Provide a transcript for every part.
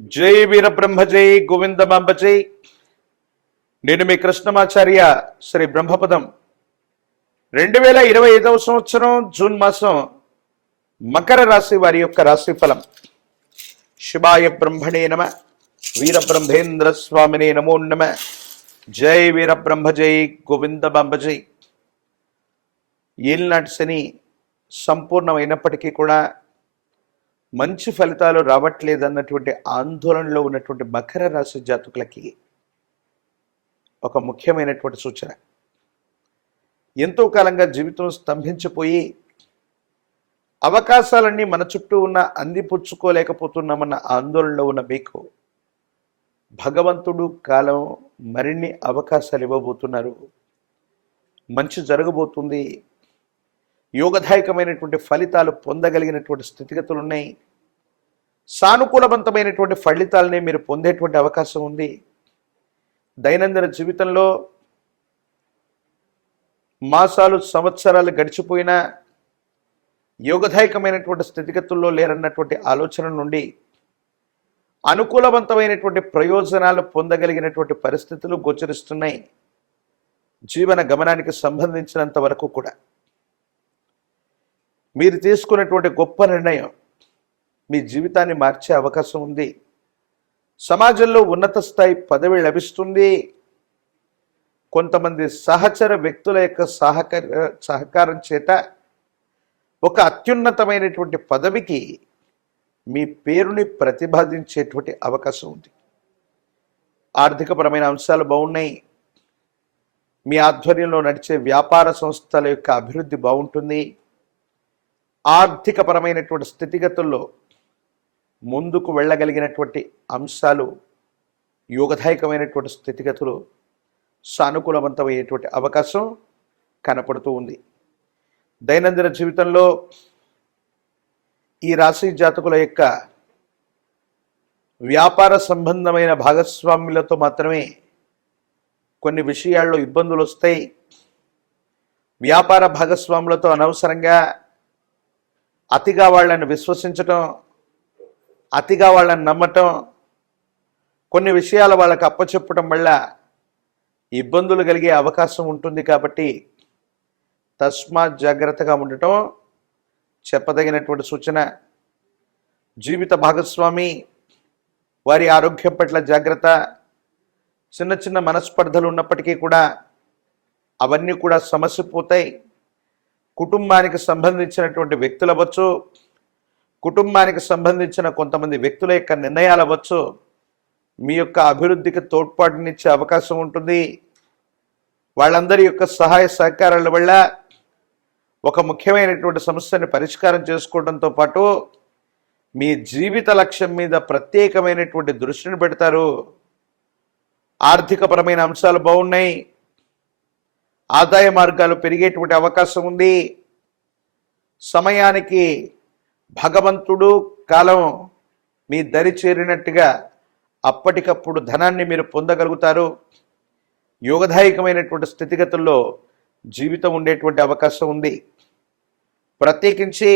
జై వీరబ్రహ్మ జై గోవిందమాంబ జై. నేను మీ కృష్ణమాచార్య. శ్రీ బ్రహ్మపదం 2025వ సంవత్సరం జూన్ మాసం మకర రాశి వారి యొక్క రాశి ఫలం. శివాయ బ్రహ్మణే నమ. వీరబ్రహ్మేంద్ర స్వామినే నమో నమ. జై వీరబ్రహ్మ జై గోవిందమాంబ జై. ఏలినాటి శని సంపూర్ణమైనప్పటికీ కూడా మంచి ఫలితాలు రావట్లేదన్నటువంటి ఆందోళనలో ఉన్నటువంటి మకర రాశి జాతకులకి ఒక ముఖ్యమైనటువంటి సూచన. ఎంతో కాలంగా జీవితం స్తంభించిపోయి అవకాశాలన్నీ మన చుట్టూ ఉన్న అందిపుచ్చుకోలేకపోతున్నామన్న ఆందోళనలో ఉన్న మీకు భగవంతుడు కాలం మరిన్ని అవకాశాలు ఇవ్వబోతున్నారు. మంచి జరగబోతుంది. యోగదాయకమైనటువంటి ఫలితాలు పొందగలిగినటువంటి స్థితిగతులు ఉన్నాయి. సానుకూలవంతమైనటువంటి ఫలితాలని మీరు పొందేటువంటి అవకాశం ఉంది. దైనందిన జీవితంలో మాసాలు సంవత్సరాలు గడిచిపోయినా యోగదాయకమైనటువంటి స్థితిగతుల్లో లేరన్నటువంటి ఆలోచన నుండి అనుకూలవంతమైనటువంటి ప్రయోజనాలు పొందగలిగినటువంటి పరిస్థితులు గోచరిస్తున్నాయి. జీవన గమనానికి సంబంధించినంత వరకు కూడా మీరు తీసుకున్నటువంటి గొప్ప నిర్ణయం మీ జీవితాన్ని మార్చే అవకాశం ఉంది. సమాజంలో ఉన్నత స్థాయి పదవి లభిస్తుంది. కొంతమంది సహచర వ్యక్తుల యొక్క సహకారం చేత ఒక అత్యున్నతమైనటువంటి పదవికి మీ పేరుని ప్రతిపాదించేటువంటి అవకాశం ఉంది. ఆర్థికపరమైన అంశాలు బాగున్నాయి. మీ ఆధ్వర్యంలో నడిచే వ్యాపార సంస్థల యొక్క అభివృద్ధి బాగుంటుంది. ఆర్థికపరమైనటువంటి స్థితిగతుల్లో ముందుకు వెళ్ళగలిగినటువంటి అంశాలు, యోగదాయకమైనటువంటి స్థితిగతులు, సానుకూలవంతమయ్యేటువంటి అవకాశం కనపడుతూ ఉంది. దైనందిన జీవితంలో ఈ రాశి జాతకుల యొక్క వ్యాపార సంబంధమైన భాగస్వాములతో మాత్రమే కొన్ని విషయాల్లో ఇబ్బందులు వస్తాయి. వ్యాపార భాగస్వాములతో అనవసరంగా అతిగా వాళ్ళని విశ్వసించటం, అతిగా వాళ్ళని నమ్మటం, కొన్ని విషయాలు వాళ్ళకి అప్పచెప్పటం వల్ల ఇబ్బందులు కలిగే అవకాశం ఉంటుంది. కాబట్టి తస్మాత్ జాగ్రత్తగా ఉండటం చెప్పదగినటువంటి సూచన. జీవిత భాగస్వామి వారి ఆరోగ్యం పట్ల జాగ్రత్త. చిన్న చిన్న మనస్పర్ధలు ఉన్నప్పటికీ కూడా అవన్నీ కూడా సమస్య పోతాయి. కుటుంబానికి సంబంధించినటువంటి వ్యక్తులు అవ్వచ్చు, కుటుంబానికి సంబంధించిన కొంతమంది వ్యక్తుల యొక్క నిర్ణయాలు అవ్వచ్చు, మీ యొక్క అభివృద్ధికి తోడ్పాటునిచ్చే అవకాశం ఉంటుంది. వాళ్ళందరి యొక్క సహాయ సహకారాల వల్ల ఒక ముఖ్యమైనటువంటి సమస్యని పరిష్కారం చేసుకోవడంతో పాటు మీ జీవిత లక్ష్యం మీద ప్రత్యేకమైనటువంటి దృష్టిని పెడతారు. ఆర్థికపరమైన అంశాలు బాగున్నాయి. ఆదాయ మార్గాలు పెరిగేటువంటి అవకాశం ఉంది. సమయానికి భగవంతుడు కాలం మీ దరి చేరినట్టుగా అప్పటికప్పుడు ధనాన్ని మీరు పొందగలుగుతారు. యోగదాయకమైనటువంటి స్థితిగతుల్లో జీవితం ఉండేటువంటి అవకాశం ఉంది. ప్రత్యేకించి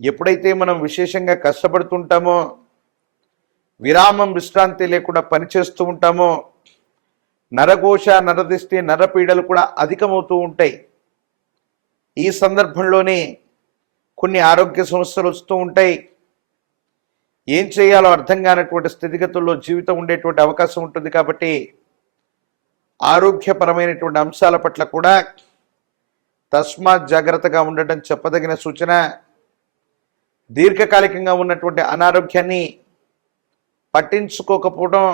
ఎప్పుడైతే మనం విశేషంగా కష్టపడుతుంటామో, విరామం విశ్రాంతి లేకుండా పనిచేస్తూ ఉంటామో, నరఘోష, నరదిష్టి, నరపీడలు కూడా అధికమవుతూ ఉంటాయి. ఈ సందర్భంలోనే కొన్ని ఆరోగ్య సమస్యలు వస్తూ ఉంటాయి. ఏం చేయాలో అర్థం కానటువంటి స్థితిగతుల్లో జీవితం ఉండేటువంటి అవకాశం ఉంటుంది. కాబట్టి ఆరోగ్యపరమైనటువంటి అంశాల పట్ల కూడా తస్మాత్ జాగ్రత్తగా ఉండటం చెప్పదగిన సూచన. దీర్ఘకాలికంగా ఉన్నటువంటి అనారోగ్యాన్ని పట్టించుకోకపోవడం,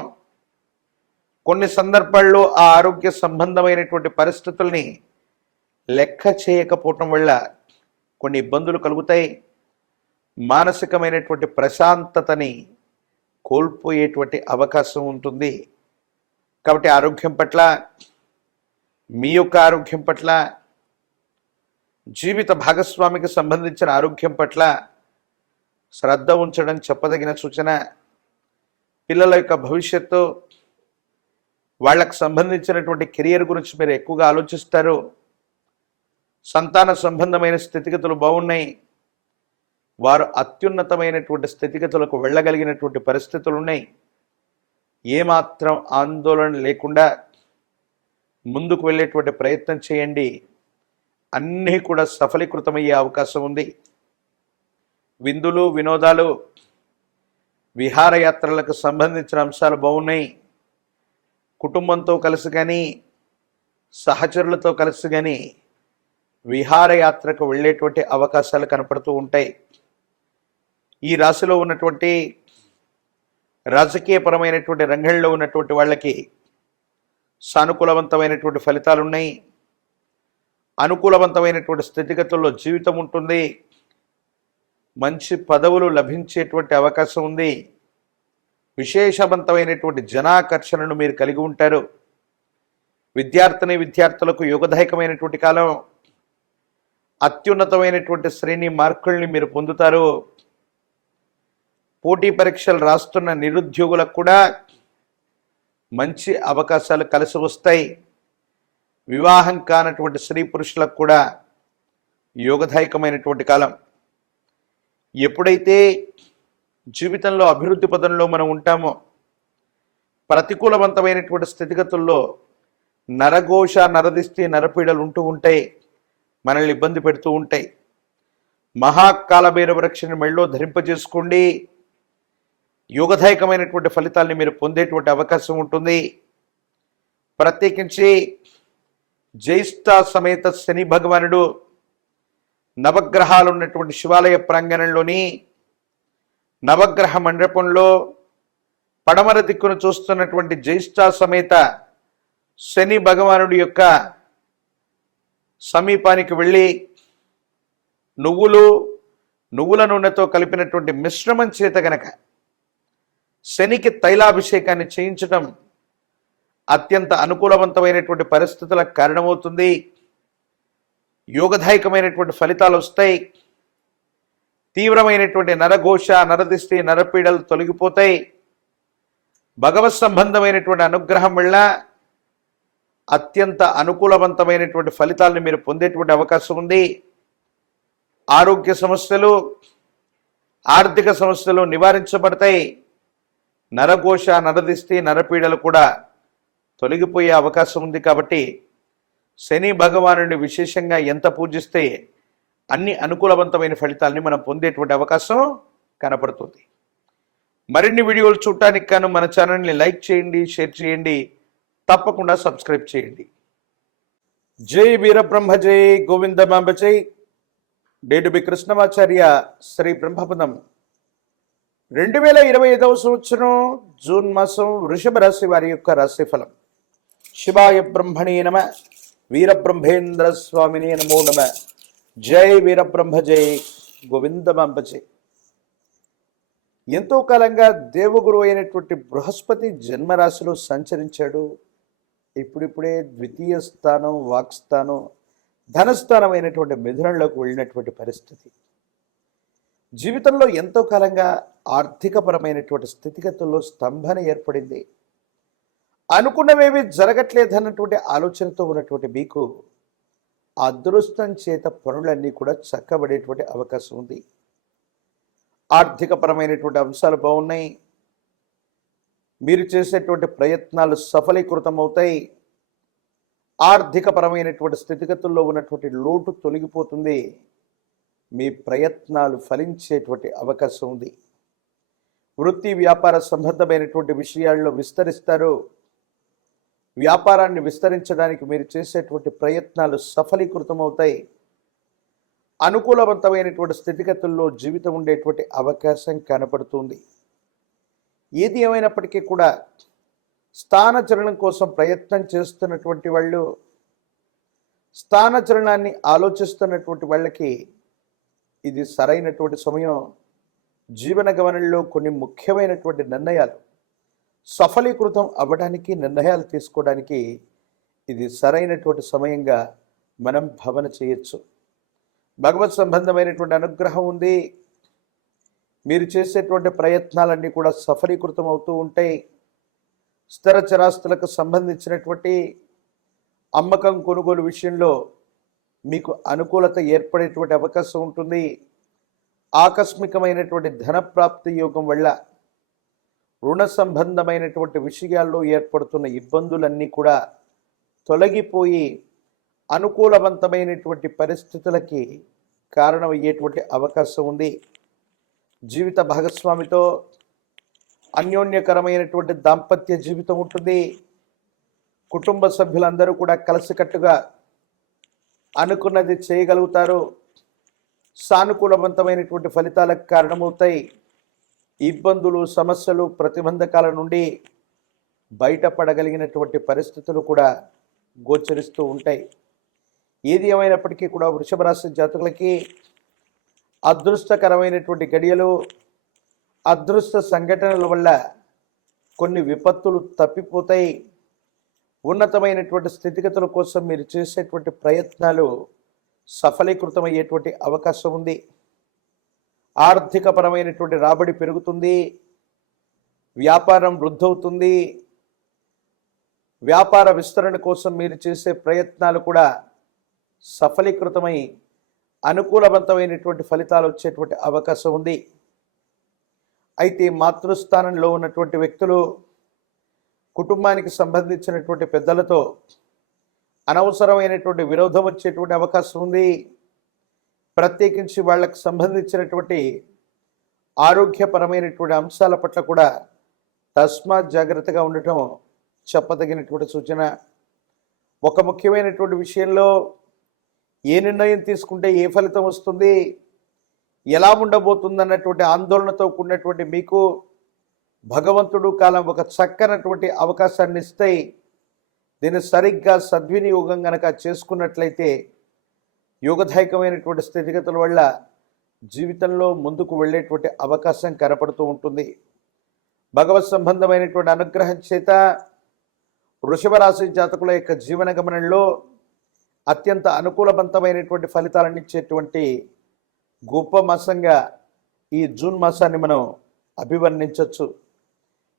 కొన్ని సందర్భాల్లో ఆ ఆరోగ్య సంబంధమైనటువంటి పరిస్థితుల్ని లెక్క చేయకపోవటం వల్ల కొన్ని ఇబ్బందులు కలుగుతాయి. మానసికమైనటువంటి ప్రశాంతతని కోల్పోయేటువంటి అవకాశం ఉంటుంది. కాబట్టి ఆరోగ్యం పట్ల, మీ యొక్క ఆరోగ్యం పట్ల, జీవిత భాగస్వామికి సంబంధించిన ఆరోగ్యం పట్ల శ్రద్ధ ఉంచడం చెప్పదగిన సూచన. పిల్లల యొక్క భవిష్యత్తు, వాళ్ళకు సంబంధించినటువంటి కెరియర్ గురించి మీరు ఎక్కువగా ఆలోచిస్తారు. సంతాన సంబంధమైన స్థితిగతులు బాగున్నాయి. వారు అత్యున్నతమైనటువంటి స్థితిగతులకు వెళ్ళగలిగినటువంటి పరిస్థితులు ఉన్నాయి. ఏమాత్రం ఆందోళన లేకుండా ముందుకు వెళ్ళేటువంటి ప్రయత్నం చేయండి. అన్నీ కూడా సఫలీకృతమయ్యే అవకాశం ఉంది. విందులు, వినోదాలు, విహారయాత్రలకు సంబంధించిన అంశాలు బాగున్నాయి. కుటుంబంతో కలిసి కానీ సహచరులతో కలిసి కానీ విహారయాత్రకు వెళ్ళేటువంటి అవకాశాలు కనపడుతూ ఉంటాయి. ఈ రాశిలో ఉన్నటువంటి రాజకీయపరమైనటువంటి రంగంలో ఉన్నటువంటి వాళ్ళకి సానుకూలవంతమైనటువంటి ఫలితాలు ఉన్నాయి. అనుకూలవంతమైనటువంటి స్థితిగతుల్లో జీవితం ఉంటుంది. మంచి పదవులు లభించేటువంటి అవకాశం ఉంది. విశేషవంతమైనటువంటి జనాకర్షణను మీరు కలిగి ఉంటారు. విద్యార్థులకు యోగదాయకమైనటువంటి కాలం. అత్యున్నతమైనటువంటి శ్రేణి మార్కుల్ని మీరు పొందుతారు. పోటీ పరీక్షలు రాస్తున్న నిరుద్యోగులకు కూడా మంచి అవకాశాలు కలిసి వస్తాయి. వివాహం కానటువంటి స్త్రీ పురుషులకు కూడా యోగదాయకమైనటువంటి కాలం. ఎప్పుడైతే జీవితంలో అభివృద్ధి పదంలో మనం ఉంటామో, ప్రతికూలవంతమైనటువంటి స్థితిగతుల్లో నరఘోష, నరదిష్టి, నరపీడలు ఉంటూ ఉంటాయి, మనల్ని ఇబ్బంది పెడుతూ ఉంటాయి. మహాకాలభైర వృక్షాన్ని మెళ్ళో ధరింపజేసుకోండి. యోగదాయకమైనటువంటి ఫలితాల్ని మీరు పొందేటువంటి అవకాశం ఉంటుంది. ప్రత్యేకించి జ్యేష్ఠ సమేత శని భగవానుడు నవగ్రహాలు ఉన్నటువంటి శివాలయ ప్రాంగణంలోని నవగ్రహ మండపంలో పడమర దిక్కును చూస్తున్నటువంటి జ్యేష్ఠ సమేత శని భగవానుడి యొక్క సమీపానికి వెళ్ళి నువ్వుల నూనెతో కలిపినటువంటి మిశ్రమం చేత గనక శనికి తైలాభిషేకాన్ని చేయించడం అత్యంత అనుకూలవంతమైనటువంటి పరిస్థితులకు కారణమవుతుంది. యోగదాయకమైనటువంటి ఫలితాలు వస్తాయి. తీవ్రమైనటువంటి నరఘోష, నరదిష్టి, నరపీడలు తొలగిపోతాయి. భగవత్ సంబంధమైనటువంటి అనుగ్రహం వల్ల అత్యంత అనుకూలవంతమైనటువంటి ఫలితాలను మీరు పొందేటువంటి అవకాశం ఉంది. ఆరోగ్య సమస్యలు, ఆర్థిక సమస్యలు నివారించబడతాయి. నరఘోష, నరదిష్టి, నరపీడలు కూడా తొలగిపోయే అవకాశం ఉంది. కాబట్టి శని భగవానుడిని విశేషంగా ఎంత పూజిస్తే అన్ని అనుకూలవంతమైన ఫలితాలని మనం పొందేటువంటి అవకాశం కనపడుతుంది. మరిన్ని వీడియోలు చూడటానికి గాను మన ఛానల్ని లైక్ చేయండి, షేర్ చేయండి, తప్పకుండా సబ్స్క్రైబ్ చేయండి. జై వీరబ్రహ్మ, జై గోవిందమాంబ, జై. డేటు బి కృష్ణమాచార్య, శ్రీ బ్రహ్మపదం. 2025వ సంవత్సరం జూన్ మాసం వృషభ రాశి వారి యొక్క రాశిఫలం. శివాయ బ్రహ్మణే నమ, వీరబ్రహ్మేంద్ర స్వామినే నమో నమ. జై వీరబ్రహ్మ, జై గోవిందమాంబ, జై. ఎంతో కాలంగా దేవగురు అయినటువంటి బృహస్పతి జన్మరాశిలో సంచరించాడు. ఇప్పుడిప్పుడే ద్వితీయ స్థానం, వాక్స్థానం, ధనస్థానం అయినటువంటి మిథునంలోకి వెళ్ళినటువంటి పరిస్థితి. జీవితంలో ఎంతో కాలంగా ఆర్థికపరమైనటువంటి స్థితిగతుల్లో స్తంభన ఏర్పడింది. అనుకున్నవేవి జరగట్లేదన్నటువంటి ఆలోచనతో ఉన్నటువంటి మీకు అదృష్టం చేత పనులన్నీ కూడా చక్కబడేటువంటి అవకాశం ఉంది. ఆర్థికపరమైనటువంటి అంశాలు బాగున్నాయి. మీరు చేసేటువంటి ప్రయత్నాలు సఫలీకృతం అవుతాయి. ఆర్థికపరమైనటువంటి స్థితిగతుల్లో ఉన్నటువంటి లోటు తొలగిపోతుంది. మీ ప్రయత్నాలు ఫలించేటువంటి అవకాశం ఉంది. వృత్తి వ్యాపార సంబంధమైనటువంటి విషయాల్లో విస్తరిస్తారు. వ్యాపారాన్ని విస్తరించడానికి మీరు చేసేటువంటి ప్రయత్నాలు సఫలీకృతం అవుతాయి. అనుకూలవంతమైనటువంటి స్థితిగతుల్లో జీవితం ఉండేటువంటి అవకాశం కనపడుతుంది. ఏది ఏమైనప్పటికీ కూడా స్థానచలనం కోసం ప్రయత్నం చేస్తున్నటువంటి వాళ్ళు, స్థానచలనాన్ని ఆలోచిస్తున్నటువంటి వాళ్ళకి ఇది సరైనటువంటి సమయం. జీవన గమనంలో కొన్ని ముఖ్యమైనటువంటి నిర్ణయాలు సఫలీకృతం అవ్వడానికి, నిర్ణయాలు తీసుకోవడానికి ఇది సరైనటువంటి సమయంగా మనం భావన చేయొచ్చు. భగవత్ సంబంధమైనటువంటి అనుగ్రహం ఉంది. మీరు చేసేటువంటి ప్రయత్నాలన్నీ కూడా సఫలీకృతం అవుతూ ఉంటాయి. స్థిర చరాస్తులకు సంబంధించినటువంటి అమ్మకం, కొనుగోలు విషయంలో మీకు అనుకూలత ఏర్పడేటువంటి అవకాశం ఉంటుంది. ఆకస్మికమైనటువంటి ధనప్రాప్తి యోగం వల్ల రుణ సంబంధమైనటువంటి విషయాల్లో ఏర్పడుతున్న ఇబ్బందులన్నీ కూడా తొలగిపోయి అనుకూలవంతమైనటువంటి పరిస్థితులకి కారణమయ్యేటువంటి అవకాశం ఉంది. జీవిత భాగస్వామితో అన్యోన్యకరమైనటువంటి దాంపత్య జీవితం ఉంటుంది. కుటుంబ సభ్యులందరూ కూడా కలిసికట్టుగా అనుకున్నది చేయగలుగుతారు. సానుకూలవంతమైనటువంటి ఫలితాలకు కారణమవుతాయి. ఇబ్బందులు, సమస్యలు, ప్రతిబంధకాల నుండి బయటపడగలిగినటువంటి పరిస్థితులు కూడా గోచరిస్తూ ఉంటాయి. ఏది ఏమైనప్పటికీ కూడా వృషభ రాశి జాతకులకి అదృష్టకరమైనటువంటి గడియలు, అదృష్ట సంఘటనల వల్ల కొన్ని విపత్తులు తప్పిపోతాయి. ఉన్నతమైనటువంటి స్థితిగతుల కోసం మీరు చేసేటువంటి ప్రయత్నాలు సఫలీకృతమయ్యేటువంటి అవకాశం ఉంది. ఆర్థికపరమైనటువంటి రాబడి పెరుగుతుంది. వ్యాపారం వృద్ధవుతుంది. వ్యాపార విస్తరణ కోసం మీరు చేసే ప్రయత్నాలు కూడా సఫలీకృతమై అనుకూలవంతమైనటువంటి ఫలితాలు వచ్చేటువంటి అవకాశం ఉంది. అయితే మాతృస్థానంలో ఉన్నటువంటి వ్యక్తులు కుటుంబానికి సంబంధించినటువంటి పెద్దలతో అనవసరమైనటువంటి విరోధం వచ్చేటువంటి అవకాశం ఉంది. ప్రత్యేకించి వాళ్ళకు సంబంధించినటువంటి ఆరోగ్యపరమైనటువంటి అంశాల పట్ల కూడా తస్మాత్ జాగ్రత్తగా ఉండటం చెప్పదగినటువంటి సూచన. ఒక ముఖ్యమైనటువంటి విషయంలో ఏ నిర్ణయం తీసుకుంటే ఏ ఫలితం వస్తుంది, ఎలా ఉండబోతుంది అన్నటువంటి ఆందోళనతో కూడినటువంటి మీకు భగవంతుడు కాలం ఒక చక్కనటువంటి అవకాశాన్ని ఇస్తాయి. దీన్ని సరిగ్గా సద్వినియోగం గనక చేసుకున్నట్లయితే యోగదాయకమైనటువంటి స్థితిగతుల వల్ల జీవితంలో ముందుకు వెళ్ళేటువంటి అవకాశం కనపడుతూ ఉంటుంది. భగవత్ సంబంధమైనటువంటి అనుగ్రహం చేత వృషభ రాశి జాతకుల యొక్క జీవన గమనంలో అత్యంత అనుకూలవంతమైనటువంటి ఫలితాలను ఇచ్చేటువంటి గొప్ప మాసంగా ఈ జూన్ మాసాన్ని మనం అభివర్ణించవచ్చు.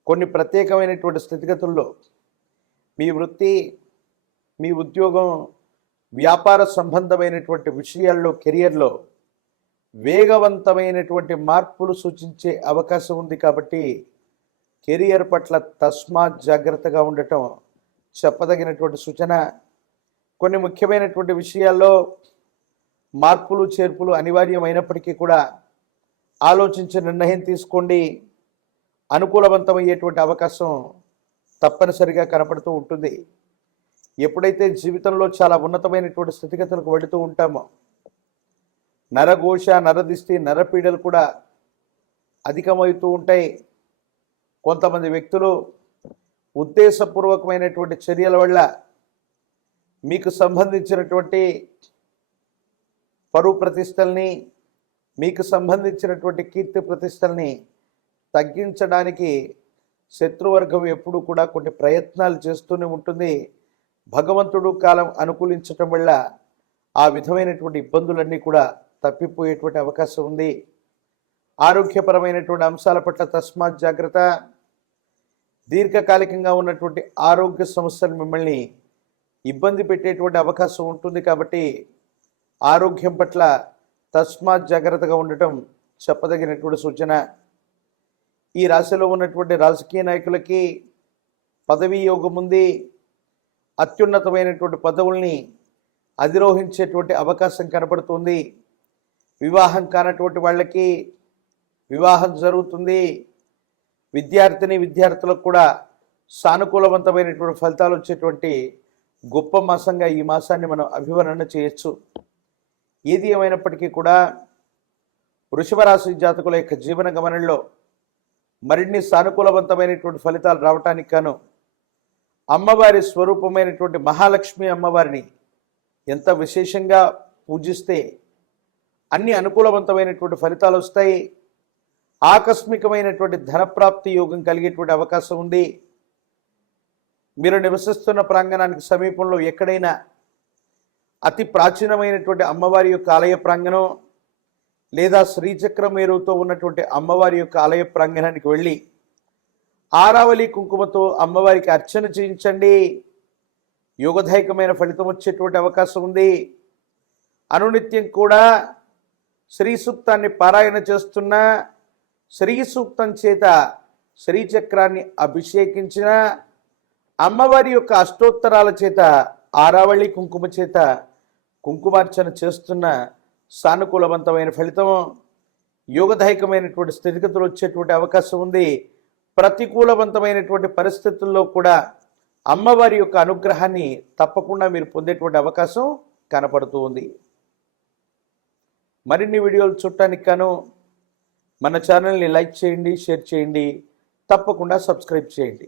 కొన్ని ప్రత్యేకమైనటువంటి స్థితిగతుల్లో మీ వృత్తి, మీ ఉద్యోగం, వ్యాపార సంబంధమైనటువంటి విషయాల్లో, కెరియర్లో వేగవంతమైనటువంటి మార్పులు సూచించే అవకాశం ఉంది. కాబట్టి కెరియర్ పట్ల తస్మాత్ జాగ్రత్తగా ఉండటం చెప్పదగినటువంటి సూచన. కొన్ని ముఖ్యమైనటువంటి విషయాల్లో మార్పులు, చేర్పులు అనివార్యమైనప్పటికీ కూడా ఆలోచించి నిర్ణయం తీసుకోండి. అనుకూలవంతమయ్యేటువంటి అవకాశం తప్పనిసరిగా కనపడుతూ ఉంటుంది. ఎప్పుడైతే జీవితంలో చాలా ఉన్నతమైనటువంటి స్థితిగతులకు వెళుతూ ఉంటామో నరఘోష, నరదిష్టి, నరపీడలు కూడా అధికమవుతూ ఉంటాయి. కొంతమంది వ్యక్తులు ఉద్దేశపూర్వకమైనటువంటి చర్యల వల్ల మీకు సంబంధించినటువంటి పరువు ప్రతిష్టల్ని, మీకు సంబంధించినటువంటి కీర్తి ప్రతిష్టల్ని తగ్గించడానికి శత్రువర్గం ఎప్పుడు కూడా కొన్ని ప్రయత్నాలు చేస్తూనే ఉంటుంది. భగవంతుడు కాలం అనుకూలించటం వల్ల ఆ విధమైనటువంటి ఇబ్బందులన్నీ కూడా తప్పిపోయేటువంటి అవకాశం ఉంది. ఆరోగ్యపరమైనటువంటి అంశాల పట్ల తస్మాత్ జాగ్రత్త. దీర్ఘకాలికంగా ఉన్నటువంటి ఆరోగ్య సమస్యలు మిమ్మల్ని ఇబ్బంది పెట్టేటువంటి అవకాశం ఉంటుంది. కాబట్టి ఆరోగ్యం పట్ల తస్మాత్ జాగ్రత్తగా ఉండటం చెప్పదగినటువంటి సూచన. ఈ రాశిలో ఉన్నటువంటి రాజకీయ నాయకులకి పదవీ యోగం ఉంది. అత్యున్నతమైనటువంటి పదవుల్ని అధిరోహించేటువంటి అవకాశం కనపడుతుంది. వివాహం కానటువంటి వాళ్ళకి వివాహం జరుగుతుంది. విద్యార్థులకు కూడా సానుకూలవంతమైనటువంటి ఫలితాలు వచ్చేటువంటి గొప్ప మాసంగా ఈ మాసాన్ని మనం అభివర్ణన చేయొచ్చు. ఏది ఏమైనప్పటికీ కూడా వృషభ రాశి జాతకుల యొక్క జీవన గమనంలో మరిన్ని సానుకూలవంతమైనటువంటి ఫలితాలు రావటానికి గాను అమ్మవారి స్వరూపమైనటువంటి మహాలక్ష్మి అమ్మవారిని ఎంత విశేషంగా పూజిస్తే అన్ని అనుకూలవంతమైనటువంటి ఫలితాలు వస్తాయి. ఆకస్మికమైనటువంటి ధనప్రాప్తి యోగం కలిగేటువంటి అవకాశం ఉంది. మీరు నివసిస్తున్న ప్రాంగణానికి సమీపంలో ఎక్కడైనా అతి ప్రాచీనమైనటువంటి అమ్మవారి యొక్క ఆలయ ప్రాంగణం లేదా శ్రీచక్రమేరుతో ఉన్నటువంటి అమ్మవారి యొక్క ఆలయ ప్రాంగణానికి వెళ్ళి ఆరావళి కుంకుమతో అమ్మవారికి అర్చన చేయించండి. యోగదాయకమైన ఫలితం వచ్చేటువంటి అవకాశం ఉంది. అనునిత్యం కూడా శ్రీ సూక్తాన్ని పారాయణ చేస్తున్నా, శ్రీ సూక్తం చేత శ్రీచక్రాన్ని అభిషేకించిన, అమ్మవారి యొక్క అష్టోత్తరాల చేత ఆరావళి కుంకుమ చేత కుంకుమార్చన చేస్తున్న సానుకూలవంతమైన ఫలితం, యోగదాయకమైనటువంటి స్థితిగతులు వచ్చేటువంటి అవకాశం ఉంది. ప్రతికూలవంతమైనటువంటి పరిస్థితుల్లో కూడా అమ్మవారి యొక్క అనుగ్రహాన్ని తప్పకుండా మీరు పొందేటువంటి అవకాశం కనపడుతూ ఉంది. మరిన్ని వీడియోలు చూడటానికి గాను మన ఛానల్ని లైక్ చేయండి, షేర్ చేయండి, తప్పకుండా సబ్స్క్రైబ్ చేయండి.